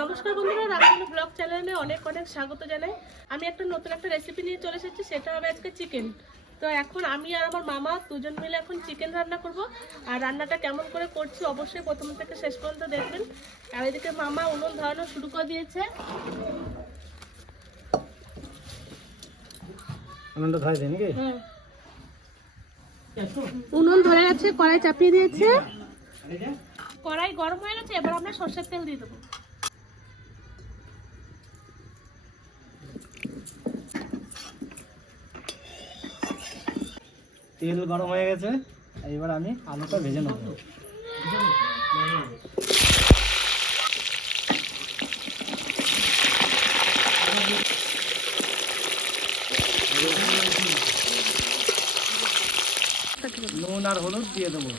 নমস্কার বন্ধুরা রামধনু ব্লগ চ্যানেলে অনেক অনেক স্বাগত জানাই। আমি একটা নতুন একটা রেসিপি নিয়ে চলে এসেছি সেটা হবে আজকে চিকেন তো এখন আমি আর আমার মামা দুজন মিলে এখন চিকেন রান্না করব। আর রান্নাটা কেমন করে করছি অবশ্যই প্রথম থেকে শেষ পর্যন্ত দেখবেন। আর এদিকে মামা উনুন ধরানো শুরু করে দিয়েছে। হুম। উনুন ধরে গেছে কড়াই চাপিয়ে দিয়েছে। কড়াই গরম হয়ে গেছে এবার আমরা সর্ষের তেল দিয়ে দেবো। তেল গরম হয়ে গেছে এবার আমি আলুটা ভেজে নেব। নুন আর হলুদ দিয়ে দেবো।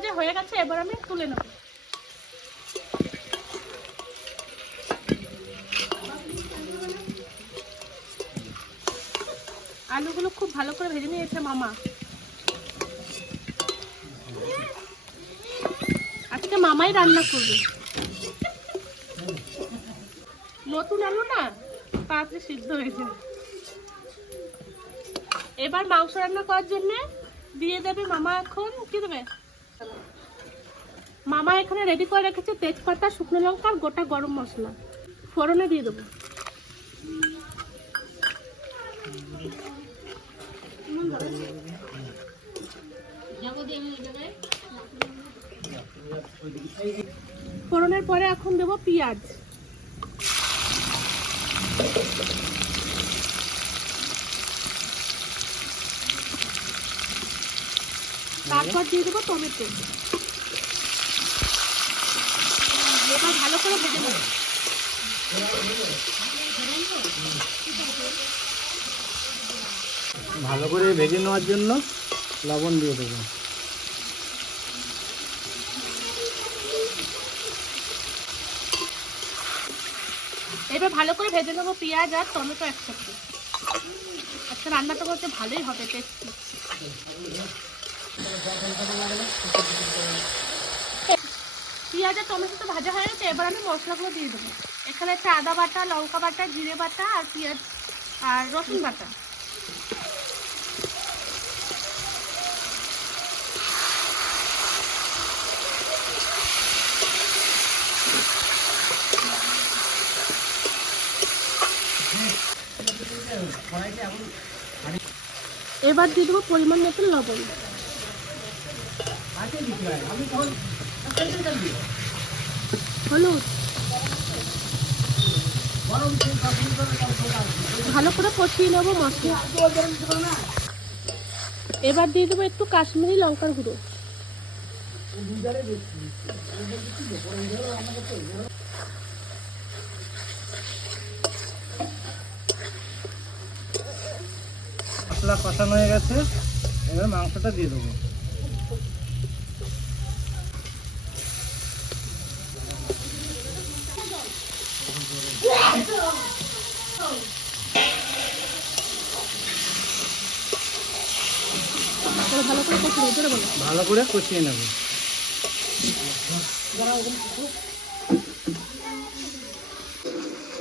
ভাজা হয়ে গেছে, এবার আমি তুলে নেব। আলুগুলো খুব ভালো করে ভেজে নিয়েছে মামা। আজকে মামাই রান্না করবে। নতুন আলু না তাড়াতাড়ি সিদ্ধ হয়ে এবার মাংস রান্না করার জন্য দিয়ে দেবে মামা এখন, কি দেবে? মামা এখানে রেডি করে রেখেছে তেজপাতা, শুকনো লঙ্কা আর গোটা গরম মশলা। ফোড়নে দিয়ে দেবো। ফোড়নের পরে এখন দেবো পেঁয়াজ। তারপর দিয়ে দেবো টমেটো। এবার ভালো করে ভেজে নেব। ভালো করে ভেজে নেওয়ার জন্য লবণ দিয়ে দেবো। এবার ভালো করে ভেজে নেব পেঁয়াজ আর টমেটো একসাথে। আজকে রান্নাটা করতে ভালোই হবে টেস্টি। পেঁয়াজ আর টমেটো তো ভাজা হয়ে গেছে, এবার আমি মশলাগুলো দিয়ে দেবো। এখানে একটা আদা বাটা, লঙ্কা বাটা, জিরে বাটা, আর পেঁয়াজ, আর রসুন বাটা। এবার দিয়ে দেবো পরিমাণ মতন লবণ। ভালো করে কষিয়ে নেব এবার দিয়ে দেবো একটু কাশ্মীরি লঙ্কার গুঁড়ো। মশলা কষানো হয়ে গেছে, এবার মাংসটা দিয়ে দেবো তাহলে ভালো করে কষিয়ে নেব জোরে বলো ভালো করে কষিয়ে নেব।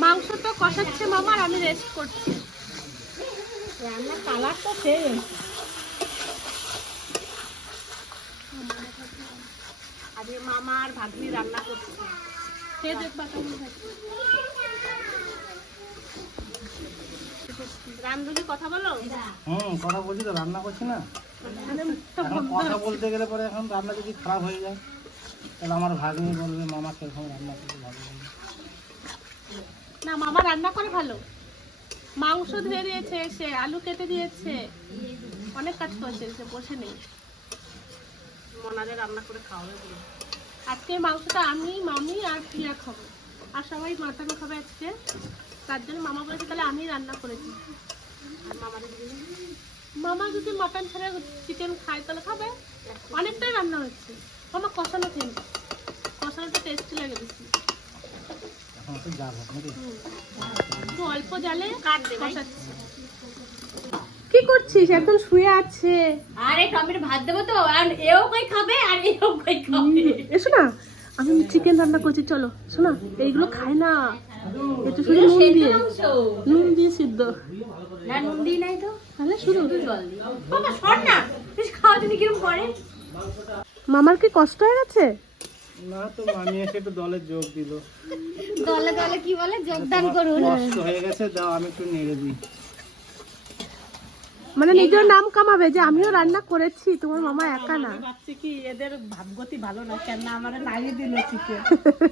মাংস তো কষাচ্ছে মামা আর আমি রেস্ট করছি। রান্নার কালার তো সেম আজকে মামা আর ভাগ্নি রান্না করছে। সে দেখবা। রান্ধুনি কথা বলো? হুম কথা বলছি তো রান্না করছি না মানে মুখটা এখন বন্ধ কথা বলতে গেলে পরে এখন রান্না যদি খারাপ হয়ে যায় তাহলে আমার ভাগ্নি বলবে মামা কীরকম রান্না করতে ভালো না মামা রান্না করে ভালো। মাংস ধুয়ে দিয়েছে সে আলু কেটে দিয়েছে। অনেক কাজ করেছে সে বসে নেই। মনারে রান্না করে খাওয়াবে আজকে মাংসটা আমি মামি আর প্রিয়া খাব। আর সবাই মাটন খাবে আজকে। তার জন্য মামা বলেছে তাহলে আমি রান্না করেছি। আর মামাদের মামা যদি মাটন ছাড়া চিকেন খায় তাহলে খাবে? অনেকটাই রান্না হচ্ছে। মামা কষানো খেয়ে কষানোটা টেস্টি লাগে বেশি। অল্প জালে কষাচ্ছি। কি করছিস? এখন শুয়ে আছে। আরে টমেটো ভাত দেবো তো আর এও কই খাবে আর এও কই খাবে? এসো না। আমি চিকেন রান্না করছি চলো শোনা এইগুলো খাই না। একটু শুধু নুন দিয়ে নুন দিয়ে সিদ্ধ। না নুন দিই নাই তো। তাহলে শুধু। জল দিই বাবা সর না। খাওয়া যদি কিরম করে? মামার কি কষ্ট হয়ে গেছে? না তো মামি এসে একটু দলে যোগ দিল। দলে দলে কি বলে? যোগদান করুন। কষ্ট হয়ে গেছে দাও আমি একটু নেড়ে দিই। মানে নিজের নাম কামাবে যে আমিও রান্না করেছি তোমার মামা একা না। ভাবছি কি এদের ভাগ্যতি ভালো না কেন না আমার নাড়িয়ে দিল চিকেন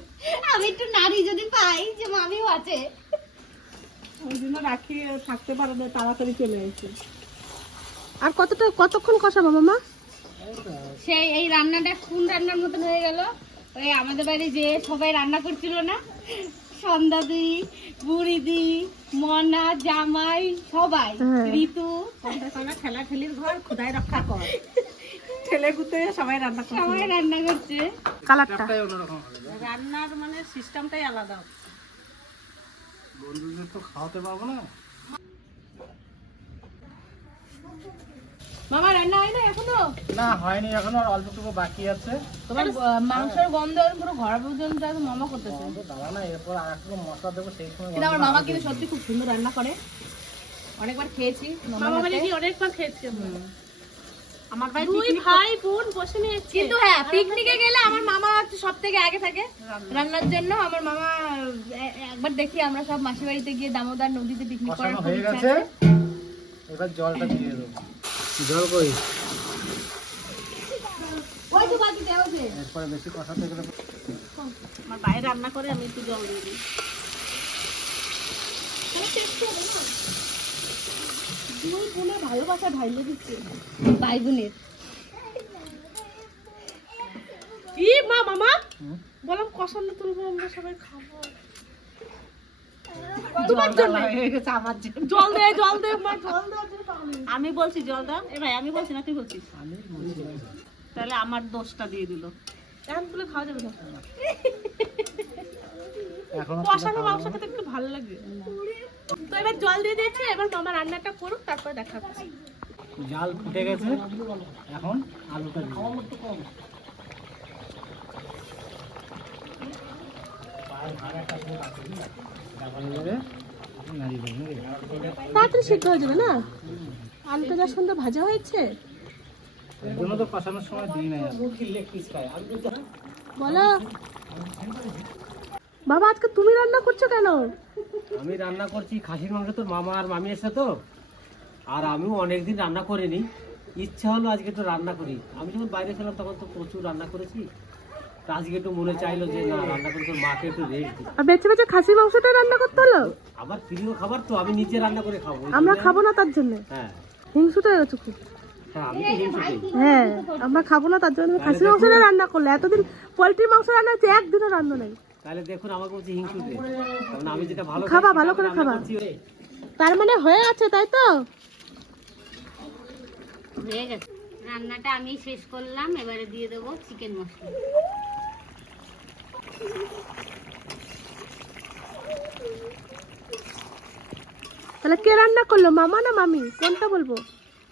আমি একটু নারী যদি পাই যে মামিও আছে। ওই জন্য রাখি থাকতে পারে না তাড়াতাড়ি চলে এসে আর কতটা কতক্ষণ কষাবো মামা? সেই এই রান্নাটা কোন রান্নার মতন হয়ে গেল। ওই আমাদের বাড়ি যে সবাই রান্না করছিল না সন্ধ্যা দি বুড়ি মনা জামাই সবাই। হ্যাঁ। ঋতু। ঠেলা ঠেলির ঘর খোদাই রক্ষা কর। ঠেলে গুতে সবাই রান্না করে সবাই রান্না করছে। কালারটা? অন্যরকম রান্নার মানে সিস্টেমটাই আলাদা। বন্ধুদের তো খাওয়াতে পারব না। মামা রান্না হয় না এখনও? না হয়নি এখনও আর অল্পটুকু বাকি আছে। তোমার মাংসের গন্ধ পুরো ঘর পর্যন্ত মামা করতেছে। না এরপর আর একটু মশলা দেবো সেই সময় কিন্তু আমার মামা কিন্তু সত্যি খুব সুন্দর রান্না করে। অনেকবার খেয়েছি মামা। গিয়ে অনেকবার খেয়েছি আমরা। ভাই দুই ভাই বোন বসে নিয়েছি। কিন্তু হ্যাঁ পিকনিকে গেলে আমার মামা সব থেকে আগে থাকে রান্নার জন্য। আমার মামা একবার দেখি আমরা সব মাসি বাড়িতে গিয়ে দামোদর নদীতে পিকনিক করার হয়ে গেছে। এবার জলটা দিয়ে দেবো। জল কই। এরপরে বেশি কষাতে গেলে আমার ভাই রান্না করে আমি একটু জল দিয়ে দিই। দুই বোনে ভালোবাসা ঢাইলে দিচ্ছে। ভাই বোনের কি মা মামা। বললাম কষানো তুলবো আমরা সবাই খাব। তোমার জন্য আমার জল দে জল দে মা জল দে আমি বলছি জল দাও। এ ভাই আমি বলছি না তুই বলছিস। তাহলে আমার দোষটা দিয়ে দিল। এখন তুলে খাওয়া যাবে না। এখনও কষানো মাংস খেতে একটু ভালো লাগে। তো এবার জল দিয়ে দিয়েছে এবার মামা রান্নাটা করুক তারপরে দেখা জাল ফুটে গেছে এখন আলুটা দিয়ে দেবো। তারপরে এবারে নাড়িয়ে দেবো নাকি? তাড়াতাড়ি সিদ্ধ হয়ে যাবে না? আলুটা যা সুন্দর ভাজা হয়েছে। বলো। বাবা আজকে তুমি রান্না করছ কেন? আমি রান্না করছি খাসির মাংস তো মামা আর মামি এসে তো। আর আমিও অনেকদিন রান্না করিনি। ইচ্ছা হলো আজকে তো রান্না করি। আমি যখন বাইরে ছিলাম তখন তো প্রচুর রান্না করেছি। তা আজকে একটু মনে চাইলো যে না রান্না করে তোর মাকে একটু রেস্ট দিই। আর বেছে বেছে খাসি মাংসটা রান্না করতে হলো? আমার প্রিয় খাবার তো আমি নিজে রান্না করে খাব আমরা খাব না তার জন্য? হ্যাঁ। হিংসুটা হয়ে খুব। হ্যাঁ আমি তো হিংসুটেই হ্যাঁ আমরা খাব না তার জন্য। তুমি খাসি মাংসটা রান্না করলে এতদিন পোলট্রির মাংস রান্না হচ্ছে একদিনও রান্না নেই। তাহলে দেখুন আমাকে বলছি হিংসুটে কারণ আমি যেটা ভালো খাবা, ভালো করে খাবা। তার মানে হয়ে আছে তাই তো? হয়ে গেছে। রান্নাটা আমি শেষ করলাম এবারে দিয়ে দেবো চিকেন মশলা। তাহলে কে রান্না করল মামা না মামি? কোনটা বলব?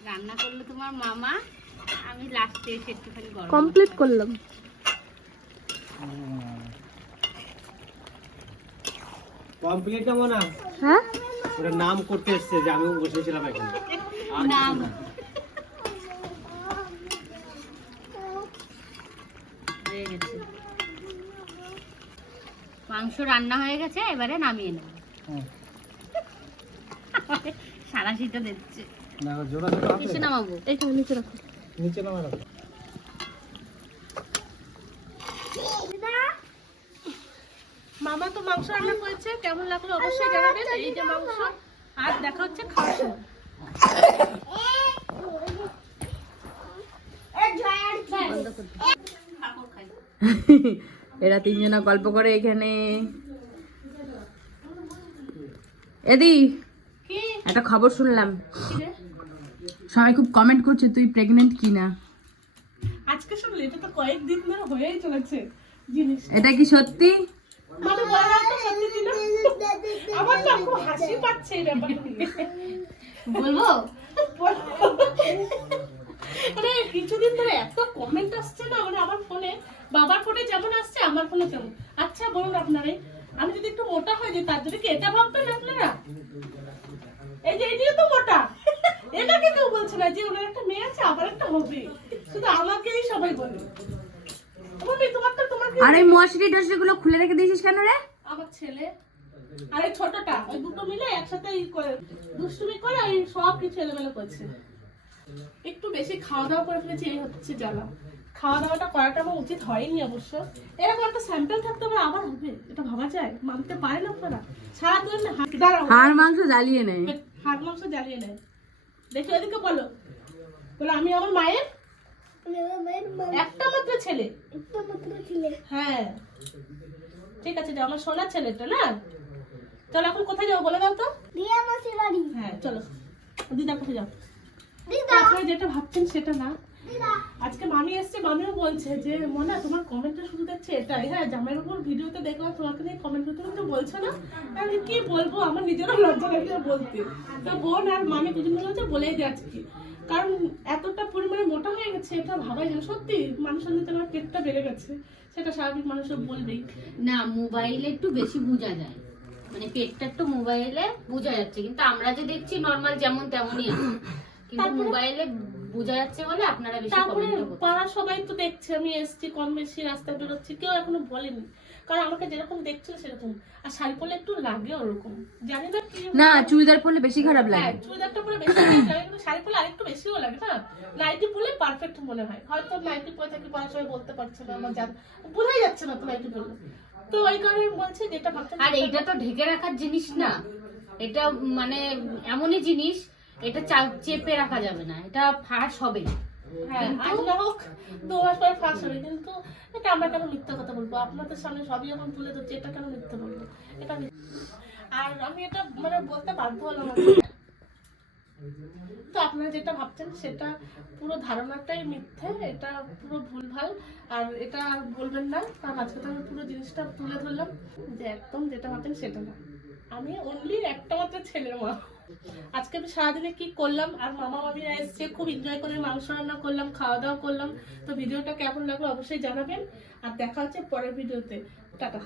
রান্না করল তোমার মামা আমি লাস্টে এসে একটুখানি গরম কমপ্লিট করলাম। কমপ্লিট না মনে হ্যাঁ? ওটা নাম করতে এসছে যে আমিও বসেছিলাম এখানে। নাম হয়ে গেছে মাংস রান্না হয়ে গেছে এবারে নামিয়ে নেব। সারা শীতে দিচ্ছে। নামাবো? নিচে রাখো। নিচে নামা রাখো। মামা তো মাংস রান্না করেছে কেমন লাগল অবশ্যই জানাবেন এই যে মাংস। আর দেখা হচ্ছে খাওয়ার সময়। এরা তিনজনা গল্প করে এখানে। এদি একটা খবর শুনলাম। সবাই খুব কমেন্ট করছে তুই প্রেগনেন্ট কিনা আজকে শুনলি? এটা তো কয়েকদিন ধরে হয়েই চলেছে জিনিস এটা কি সত্যি? মানে আমার না খুব হাসি পাচ্ছে এই ব্যাপারটা বলব। মানে কিছুদিন ধরে এত কমেন্ট আসছে না মানে আমার ফোনে বাবার ফোনে যেমন আসছে আমার ফোনে তেমন। আচ্ছা বলুন আপনারা আমি যদি একটু মোটা হয়ে যাই তার জন্য কি এটা ভাববেন আপনারা? এই যে নিয়ে তো মোটা। এটাকে কেউ বলছে না যে ওনার একটা মেয়ে আছে আবার একটা হবে। শুধু আমাকেই সবাই বলে। আর ওই মোয়াশিরি ড্রেসগুলো খুলে রেখে দিয়েছিস কেন রে? আমার ছেলে। আর এই ছোটটা ওই দুটো মিলে একসাথে দুষ্টুমি করে সব কিছু এলোমেলো করছে। একটু বেশি খাওয়া দাওয়া করে ফেলেছি এই হচ্ছে জ্বালা। খাওয়া দাওয়াটা করাটা আমার উচিত হয়নি অবশ্য। এরকম একটা স্যাম্পল থাকতে পারে আবার হবে এটা ভাবা যায় মানতে পারেন আপনারা। সারাদিন হাত দাঁড়াও। হাড় মাংস জ্বালিয়ে নেয়। হাত মাংস জ্বালিয়ে নেয়। দেখি ওদিকে বলো। বলো আমি আমার মায়ের? একটা মাত্র ছেলে? হ্যাঁ। ঠিক আছে যে আমার সোনার ছেলেটা না? চলো এখন কোথায় যাব বলে দাও তো? হ্যাঁ চলো। দিদার কাছে যাও? যেটা ভাবছেন সেটা না। আজকে মামি এসছে মামিও বলছে যে মনা তোমার কমেন্টটা শুধু দেখছে এটাই। হ্যাঁ জামাইয়ের উপর ভিডিওতে দেখলাম তোমাকে নিয়ে কমেন্ট করতে করতে বলছো না। আমি কি বলব আমার নিজেরও লজ্জা লাগছে বলতে। তো বোন আর মামি দুজন মিলে হচ্ছে বলেই আজকে কারণ এতটা পরিমাণে মোটা হয়ে গেছে এটা ভাবাই যায় সত্যি মানুষের মধ্যে আমার পেটটা বেড়ে গেছে। সেটা স্বাভাবিক মানুষের বলবেই না মোবাইলে একটু বেশি বোঝা যায়। মানে পেটটা একটু মোবাইলে বোঝা যাচ্ছে। কিন্তু আমরা যে দেখছি নর্মাল যেমন তেমনই কিন্তু মোবাইলে বোঝা যাচ্ছে বলে আপনারা বেশি তারপরে পাড়া সবাই তো দেখছে আমি এসছি কম বেশি রাস্তায় বেরোচ্ছি কেউ এখনও বলেনি। কারণ আমাকে যেরকম দেখছিল সেরকম। আর শাড়ি পরলে একটু লাগে ওরকম। জানি না কি না চুড়িদার পরলে বেশি খারাপ হ্যাঁ লাগে। চুড়িদারটা পরে বেশি ভালো লাগে কিন্তু শাড়ি পরলে আরেকটু বেশিও লাগে না? নাইটি পরলে পারফেক্ট মনে হয়। হয়তো নাইটি পরে থাকি পাড়া সবাই বলতে পারছে না আমার জান বোঝাই যাচ্ছে না তো নাইটি পরলে। তো ওই কারণে বলছি যেটা আর এইটা তো ঢেকে রাখার জিনিস না। এটা মানে এমনই জিনিস এটা চেপে রাখা যাবে না এটা ফাঁস হবে হ্যাঁ আজ হোক দু মাস পরে ফাঁস হবে কিন্তু এটা আমরা কেন মিথ্যা কথা বলব? আপনাদের সামনে সবই যখন তুলে ধরছি এটা কেন মিথ্যা বলব? এটা আর আমি এটা মানে বলতে বাধ্য হলাম তো আপনারা যেটা ভাবছেন সেটা পুরো ধারণাটাই মিথ্যে এটা পুরো ভুলভাল আর এটা আর বলবেন না। কারণ আজকে তো আমি পুরো জিনিসটা তুলে ধরলাম যে একদম যেটা ভাবছেন সেটা না। আমি অনলি একটা মাত্র ছেলের মা। আজকে আমি সারাদিনে কি করলাম? আর মামা মামিরা এসছে, খুব এনজয় করে মাংস রান্না করলাম, খাওয়া দাওয়া করলাম। তো ভিডিওটা কেমন লাগল অবশ্যই জানাবেন। আর দেখা হচ্ছে পরের ভিডিওতে। টাটা।